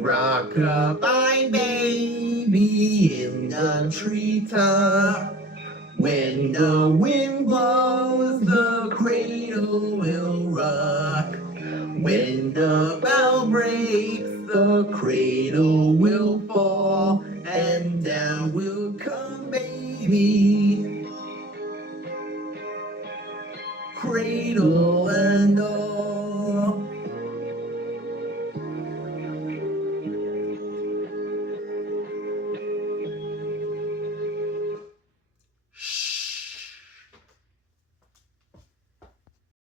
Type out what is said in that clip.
Rock-a-bye baby in the treetop. When the wind blows, the cradle will rock. When the bell breaks, the cradle